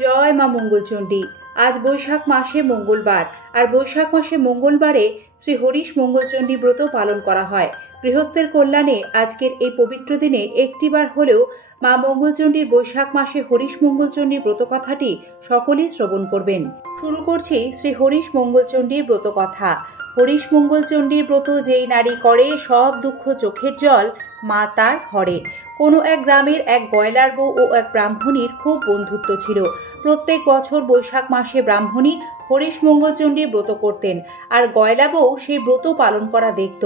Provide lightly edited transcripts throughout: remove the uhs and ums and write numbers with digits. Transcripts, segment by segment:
জয় মা মঙ্গলচণ্ডী। আজ বৈশাখ মাসে মঙ্গলবার, আর বৈশাখ মাসে মঙ্গলবারে শ্রী হরিশ মঙ্গলচণ্ডী ব্রত পালন করা হয়। গৃহস্থের কল্যাণে আজকের এই পবিত্র দিনে একটিবার হলেও মা মঙ্গলচণ্ডীর বৈশাখ মাসে হরিশ মঙ্গলচণ্ডীর ব্রত কথাটি সকলেই শ্রবণ করবেন। শুরু করছি শ্রী হরিশ মঙ্গলচণ্ডীর ব্রত কথা। হরিশ মঙ্গলচণ্ডীর ব্রত যেই নারী করে, সব দুঃখ চোখের জল মা তার হরে। কোনো এক গ্রামের এক গয়লার বউ ও এক ব্রাহ্মণীর খুব বন্ধুত্ব ছিল। প্রত্যেক বছর বৈশাখ মাসে ব্রাহ্মণী হরিশ মঙ্গলচণ্ডীর ব্রত করতেন, আর গয়লা বউ সেই ব্রত পালন করা দেখত।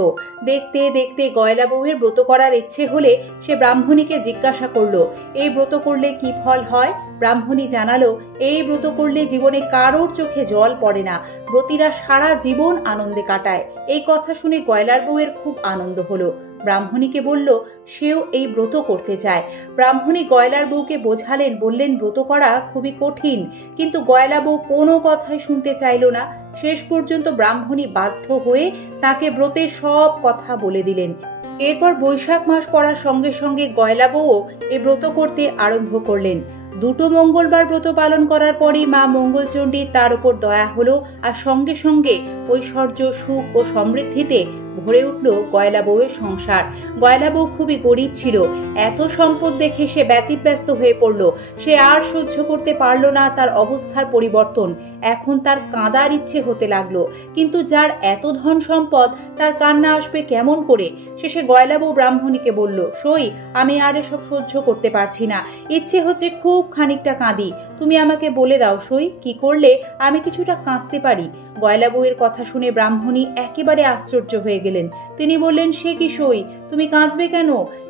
দেখতে দেখতে গয়লা বউয়ের ব্রত করার ইচ্ছে হলে সে ব্রাহ্মণীকে জিজ্ঞাসা করলো, এই ব্রত করলে কি ফল হয়? ব্রাহ্মণী জানালো, এই ব্রত করলে জীবনে কারোর চোখে জল পড়ে না, ব্রতীরা সারা জীবন আনন্দে কাটায়। এই কথা শুনে গয়লার বউয়ের খুব আনন্দ হলো। ব্রাহ্মণীকে বলল সেও এই ব্রত করতে চায়। ব্রাহ্মণী গয়লার বউকে বোঝালেন, বললেন ব্রত করা খুবই কঠিন, কিন্তু গয়লা বউ কোনো কথাই শুনতে চাইল না। শেষ পর্যন্ত ব্রাহ্মণী বাধ্য হয়ে তাকে ব্রতের সব কথা বলে দিলেন। এরপর বৈশাখ মাস পড়ার সঙ্গে সঙ্গে গয়লা বউও এ ব্রত করতে আরম্ভ করলেন। দুটো মঙ্গলবার ব্রত পালন করার পরই মা মঙ্গলচণ্ডীর তার উপর দয়া হলো, আর সঙ্গে সঙ্গে ঐশ্বর্য, সুখ ও সমৃদ্ধিতে ভরে উঠল গয়লা বউয়ের সংসার। গয়লা বউ খুবই গরিব ছিল। এত সম্পদ দেখে সে ব্যতিব্যস্ত হয়ে পড়ল। সে আর সহ্য করতে পারল না তার অবস্থার পরিবর্তন। এখন তার কাঁদার ইচ্ছে হতে লাগলো, কিন্তু যার এত ধন সম্পদ তার কান্না আসবে কেমন করে? শেষে গয়লা বউ ব্রাহ্মণীকে বলল, সই, আমি আর এসব সহ্য করতে পারছি না, ইচ্ছে হচ্ছে খুব খানিকটা কাঁদি, তুমি আমাকে বলে দাও সই, কি করলে আমি কিছুটা কাঁদতে পারি? গয়লা বউয়ের কথা শুনে ব্রাহ্মণী একেবারে আশ্চর্য হয়ে গেলেন। তিনি বললেন, সে কি সই, তুমি কাঁদবে কেন?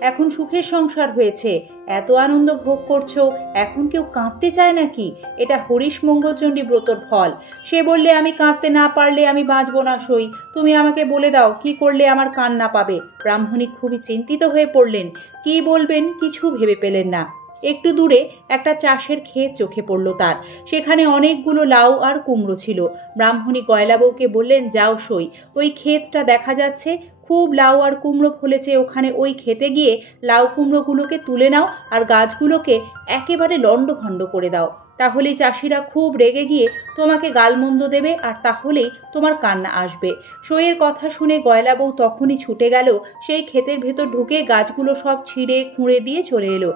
এখন সুখের সংসার হয়েছে, এত আনন্দ ভোগ করছো, এখন কেউ কাঁদতে চায় নাকি? এটা হরিশ মঙ্গলচণ্ডী ব্রতর ফল। সে বললে, আমি কাঁদতে না পারলে আমি বাঁচবো না সই, তুমি আমাকে বলে দাও কি করলে আমার কান্না পাবে? ব্রাহ্মণী খুবই চিন্তিত হয়ে পড়লেন। কি বলবেন কিছু ভেবে পেলেন না। একটু দূরে একটা চাষের ক্ষেত চোখে পড়ল তার। সেখানে অনেকগুলো লাউ আর কুমড়ো ছিল। ব্রাহ্মণী গয়লা বউকে বললেন, যাও সই, ওই ক্ষেতটা দেখা যাচ্ছে, খুব লাউ আর কুমড়ো ফলেছে ওখানে, ওই খেতে গিয়ে লাউ কুমড়োগুলোকে তুলে নাও আর গাছগুলোকে একেবারে লণ্ডভণ্ড করে দাও। তাহলেই চাষিরা খুব রেগে গিয়ে তোমাকে গালমন্দ দেবে, আর তাহলেই তোমার কান্না আসবে। সইয়ের কথা শুনে গয়লা বউ তখনই ছুটে গেল, সেই ক্ষেতের ভেতর ঢুকে গাছগুলো সব ছিঁড়ে খুঁড়ে দিয়ে চলে এলো।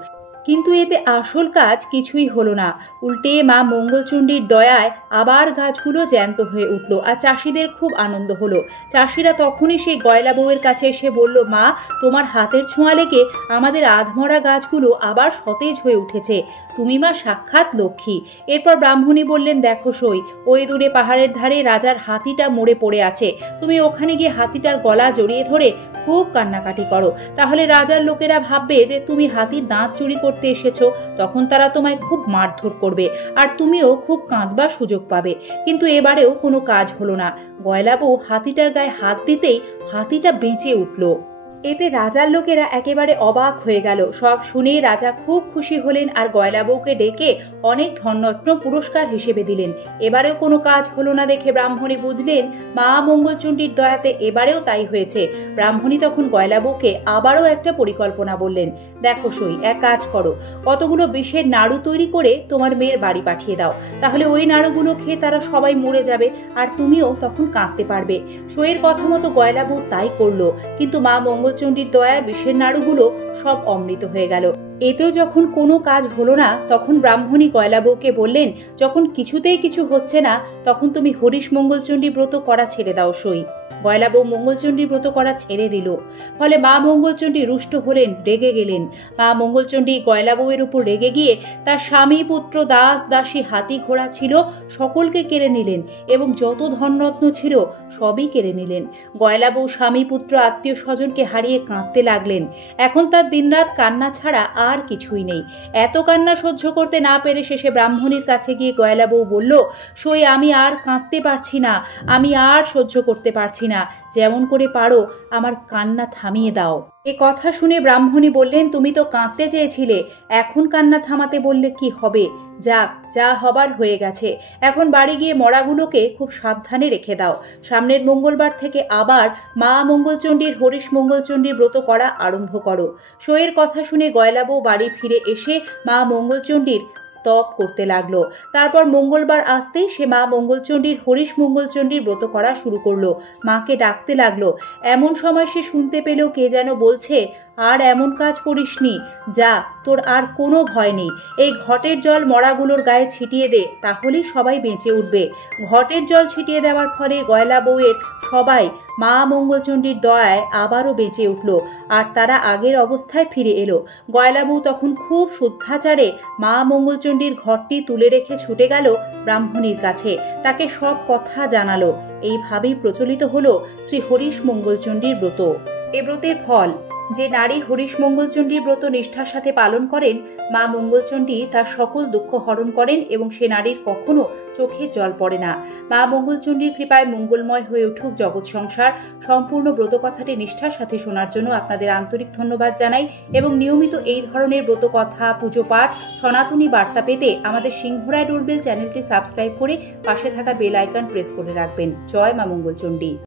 কিন্তু এতে আসল কাজ কিছুই হলো না। উল্টে মা মঙ্গলচণ্ডীর দয়ায় আবার গাছগুলো জ্যান্ত হয়ে উঠল, আর চাষিদের খুব আনন্দ হলো। চাষিরা তখনই সেই গয়লা বউয়ের কাছে এসে বলল, মা, তোমার হাতের ছোঁয়া লেগে আমাদের আধমরা গাছগুলো আবার সতেজ হয়ে উঠেছে, তুমি মা সাক্ষাৎ লক্ষ্মী। এরপর ব্রাহ্মণী বললেন, দেখো সই, ওই দূরে পাহাড়ের ধারে রাজার হাতিটা মরে পড়ে আছে, তুমি ওখানে গিয়ে হাতিটার গলা জড়িয়ে ধরে খুব কান্নাকাটি করো, তাহলে রাজার লোকেরা ভাববে যে তুমি হাতির দাঁত চুরি করতে এসেছো, তখন তারা তোমায় খুব মারধর করবে, আর তুমিও খুব কাঁদবার সুযোগ পাবে। কিন্তু এবারেও কোনো কাজ হলো না। গয়লা বউ হাতিটার গায়ে হাত দিতেই হাতিটা বেঁচে উঠল। এতে রাজার লোকেরা একেবারে অবাক হয়ে গেল। সব শুনে রাজা খুব খুশি হলেন, আর গয়লা বউকে ডেকে অনেক ধনরত্ন পুরস্কার হিসেবে দিলেন। এবারেও কোনো কাজ হলো না দেখে ব্রাহ্মণী বুঝলেন মা মঙ্গলচণ্ডীর দয়াতে এবারেও তাই হয়েছে। ব্রাহ্মণী তখন গয়লা বউকে আবারও একটা পরিকল্পনা বললেন, দেখো সই, এক কাজ করো, কতগুলো বিষের নাড়ু তৈরি করে তোমার মেয়ের বাড়ি পাঠিয়ে দাও, তাহলে ওই নাড়ুগুলো খেয়ে তারা সবাই মরে যাবে, আর তুমিও তখন কাঁদতে পারবে। সইয়ের কথা মতো গয়লা বউ তাই করলো, কিন্তু মা মঙ্গলচণ্ডীর দয়ায় বিষের নাড়ুগুলো সব অমৃত হয়ে গেল। এতেও যখন কোনো কাজ হলো না, তখন ব্রাহ্মণী গয়লা বউকে বললেন, যখন কিছুতেই কিছু হচ্ছে না, তখন তুমি হরিশ মঙ্গলচণ্ডী ব্রত করা ছেড়ে দাও সই। গয়লা বউ মঙ্গলচণ্ডী ব্রত করা ছেড়ে দিল। ফলে মা মঙ্গলচণ্ডী রুষ্ট হলেন, রেগে গেলেন। মা মঙ্গলচণ্ডী গয়লা বউয়ের উপর রেগে গিয়ে তার স্বামী, পুত্র, দাস দাসী, হাতি ঘোড়া ছিল সকলকে কেড়ে নিলেন, এবং যত ধনরত্ন ছিল সবই কেড়ে নিলেন। গয়লা বউ স্বামী, পুত্র, আত্মীয় স্বজনকে হারিয়ে কাঁদতে লাগলেন। এখন তার দিনরাত কান্না ছাড়া আর কিছুই নেই। এত কান্না সহ্য করতে না পেরে শেষে ব্রাহ্মণীর কাছে গিয়ে গয়লা বউ বলল, সই, আমি আর কাঁদতে পারছি না, আমি আর সহ্য করতে পারছি না, যেমন করে পারো আমার কান্না থামিয়ে দাও। এ কথা শুনে ব্রাহ্মণী বললেন, তুমি তো কাঁদতে চেয়েছিলে, এখন কান্না থামাতে বললে কি হবে? যাক, যা হবার হয়ে গেছে। এখন বাড়ি গিয়ে মরাগুলোকে খুব সাবধানে রেখে দাও। সামনের মঙ্গলবার থেকে আবার মা মঙ্গলচণ্ডীর, হরিশ মঙ্গলচণ্ডীর ব্রত করা আরম্ভ করো। সইয়ের কথা শুনে গয়লা বউ বাড়ি ফিরে এসে মা মঙ্গলচণ্ডীর স্তব করতে লাগলো। তারপর মঙ্গলবার আসতেই সে মা মঙ্গলচণ্ডীর, হরিশ মঙ্গলচণ্ডীর ব্রত করা শুরু করলো। মাকে ডাকতে লাগলো। এমন সময় সে শুনতে পেল কে যেন বলছে, আর এমন কাজ করিসনি, যা, তোর আর কোনো ভয় নেই। এই ঘটের জল মরাগুলোর গায়ে ছিটিয়ে দে, তাহলেই সবাই বেঁচে উঠবে। ঘটের জল ছিটিয়ে দেওয়ার ফলে গয়লা বউয়ের সবাই মা মঙ্গলচণ্ডীর দয়ায় আবারও বেঁচে উঠল, আর তারা আগের অবস্থায় ফিরে এলো। গয়লা বউ তখন খুব শুদ্ধাচারে মা মঙ্গলচণ্ডীর ঘরটি তুলে রেখে ছুটে গেল ব্রাহ্মণীর কাছে, তাকে সব কথা জানালো। এইভাবেই প্রচলিত হলো শ্রী হরিশ মঙ্গলচণ্ডীর ব্রত। এ ব্রতের ফল, যে নারী হরিশ মঙ্গলচণ্ডীর ব্রত নিষ্ঠার সাথে পালন করেন, মা মঙ্গলচণ্ডী তার সকল দুঃখ হরণ করেন এবং সে নারীর কখনো চোখে জল পড়ে না। মা মঙ্গলচণ্ডীর কৃপায় মঙ্গলময় হয়ে উঠুক জগৎ সংসার। সম্পূর্ণ ব্রত কথাটি নিষ্ঠার সাথে শোনার জন্য আপনাদের আন্তরিক ধন্যবাদ জানাই এবং নিয়মিত এই ধরনের ব্রত কথা, পুজো পাঠ, সনাতনী বার্তা পেতে আমাদের সিংহরায় ডোরবেল চ্যানেলটি সাবস্ক্রাইব করে পাশে থাকা বেল আইকন প্রেস করে রাখবেন। জয় মা মঙ্গলচণ্ডী।